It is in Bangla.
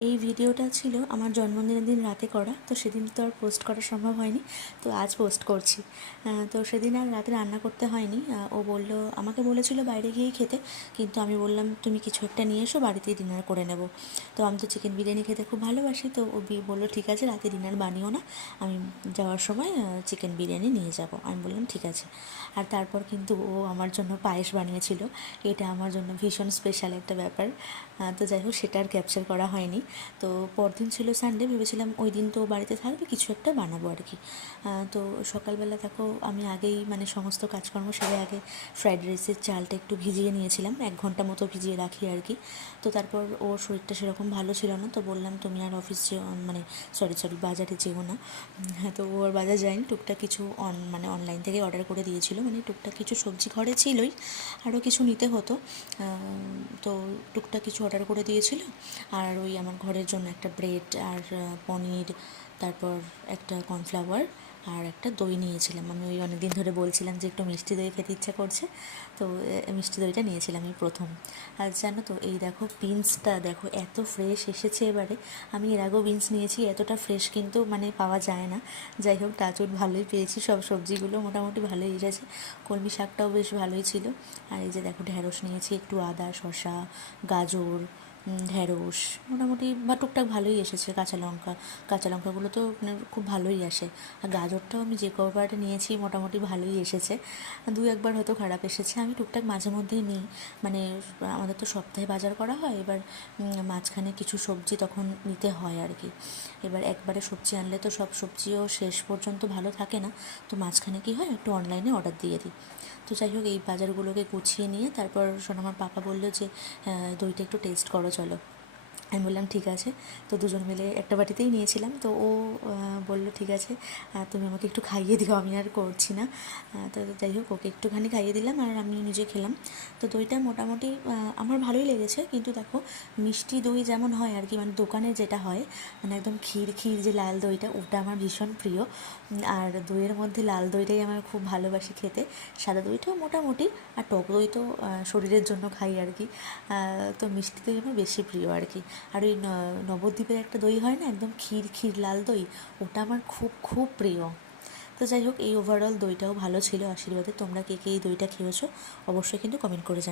এই ভিডিওটা ছিল আমার জন্মদিনের দিন রাতে করা, তো সেদিন তো আর পোস্ট করা সম্ভব হয়নি, তো আজ পোস্ট করছি। তো সেদিন আর রাতে রান্না করতে হয়নি। ও বলল, আমাকে বলেছিল বাইরে গিয়েই খেতে, কিন্তু আমি বললাম তুমি কিছু একটা নিয়ে এসো, বাড়িতেই ডিনার করে নেব। তো আমি তো চিকেন বিরিয়ানি খেতে খুব ভালোবাসি, তো ও বললো ঠিক আছে, রাতে ডিনার বানিও না, আমি যাওয়ার সময় চিকেন বিরিয়ানি নিয়ে যাব। আমি বললাম ঠিক আছে। আর তারপর কিন্তু ও আমার জন্য পায়েস বানিয়েছিল। এটা আমার জন্য ভীষণ স্পেশাল একটা ব্যাপার। তো যাই হোক, সেটা আর ক্যাপচার করা হয়নি। তো পরদিন ছিল সানডে, ভেবেছিলাম ওই দিন তো বাড়িতে থাকবে, কিছু একটা বানাবো আর কি। তো সকালবেলা দেখো, আমি আগেই মানে সমস্ত কাজকর্ম সেরে আগে ফ্রাইড রাইসের চালটা একটু ভিজিয়ে নিয়েছিলাম, 1 ঘন্টা মতো ভিজিয়ে রাখি আর কি। তো তারপর ওর শরীরটা সেরকম ভালো ছিল না, তো বললাম তুমি আর অফিস যেও, মানে সরি বাজারে যেও না। হ্যাঁ, তো ও আর বাজার যায়নি, টুকটাক কিছু মানে অনলাইন থেকে অর্ডার করে দিয়েছিল, মানে টুকটাক কিছু সবজি ঘরে ছিলই, আরও কিছু নিতে হতো। তো টুকটাক কিছু অর্ডার করে দিয়েছিল। আর ওই আমার ঘরের জন্য একটা ব্রেড আর পনির, তারপর একটা কর্নফ্লাওয়ার আর একটা দই নিয়েছিলাম। আমি ওই অনেক দিন ধরে বলছিলাম যে একটু মিষ্টি দই খেতে ইচ্ছা করছে, তো মিষ্টি দইটা নিয়েছিলাম এই প্রথম। আর জানো তো, এই দেখো বিনসটা দেখো এত ফ্রেশ এসেছে এবারে। আমি এর আগেও বিনস নিয়েছি, এতটা ফ্রেশ কিন্তু মানে পাওয়া যায় না। যাই হোক, টাচউড ভালোই পেয়েছি, সব সবজিগুলো মোটামুটি ভালোই এসেছে। কলমি শাকটাও বেশ ভালোই ছিল। আর এই যে দেখো, ঢ্যাঁড়স নিয়েছি, একটু আদা, শসা, গাজর, ঢ্যাঁড়স মোটামুটি বা টুকটাক ভালোই এসেছে। কাঁচা লঙ্কাগুলো তো মানে খুব ভালোই আসে। আর গাজরটাও আমি যে কবারটা নিয়েছি মোটামুটি ভালোই এসেছে। দু একবার হয়তো খারাপ এসেছে। আমি টুকটাক মাঝে মধ্যেই নিই, মানে আমাদের তো সপ্তাহে বাজার করা হয়, এবার মাঝখানে কিছু সবজি তখন নিতে হয় আর কি। এবার একবারে সবজি আনলে তো সব সবজিও শেষ পর্যন্ত ভালো থাকে না, তো মাঝখানে কী হয়, একটু অনলাইনে অর্ডার দিয়ে দিই। তো যাই হোক, এই বাজারগুলোকে গুছিয়ে নিয়ে তারপর আমার পাপা বললো যে দইটা একটু টেস্ট করো চলো। আমি বললাম ঠিক আছে। তো দুজন মিলে একটা বাটিতেই নিয়েছিলাম, তো ও বললো ঠিক আছে, তুমি আমাকে একটু খাইয়ে দিও, আমি আর করছি না। তো যাই হোক, ওকে একটুখানি খাইয়ে দিলাম আর আমি নিজে খেলাম। তো দইটা মোটামুটি আমার ভালোই লেগেছে, কিন্তু দেখো, মিষ্টি দই যেমন হয় আর কি, মানে দোকানে যেটা হয়, মানে একদম ক্ষীর ক্ষীর যে লাল দইটা, ওটা আমার ভীষণ প্রিয়। আর দইয়ের মধ্যে লাল দইটাই আমার খুব ভালোবাসি খেতে। সাদা দইটাও মোটামুটি, আর টক দই তো শরীরের জন্য খাই আর কি। তো মিষ্টি দই আমার বেশি প্রিয় আর কি। আর ওই নবদ্বীপের একটা দই হয় না, একদম ক্ষীর ক্ষীর লাল দই, ওটা আমার খুব খুব প্রিয়। তো যাই হোক, এই ওভারঅল দইটাও ভালো ছিল আশীর্বাদে। তোমরা কে কে এই দইটা খেয়েছো অবশ্যই কিন্তু কমেন্ট করে জানাও।